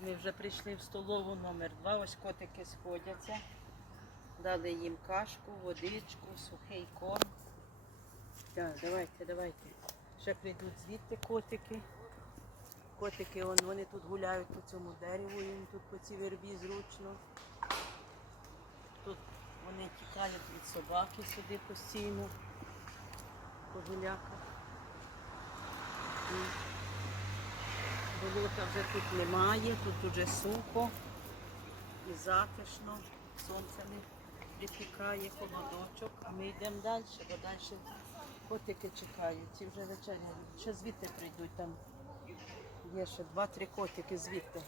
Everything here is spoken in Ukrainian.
Ми вже прийшли в столову номер 2. Ось котики сходяться. Дали їм кашку, водичку, сухий корм. Так, давайте. Ще прийдуть звідти котики. Котики, вони тут гуляють по цьому дереву, їм тут по цій вербі зручно. Тут вони тікають від собаки сюди постійно, кобиляка. Болота вже тут немає, тут вже сухо і затишно, сонце не припікає, холодочок, а ми йдемо далі, бо далі котики чекають, ці вже вечеряють. Ще звідти прийдуть, там є ще 2-3 котики звідти.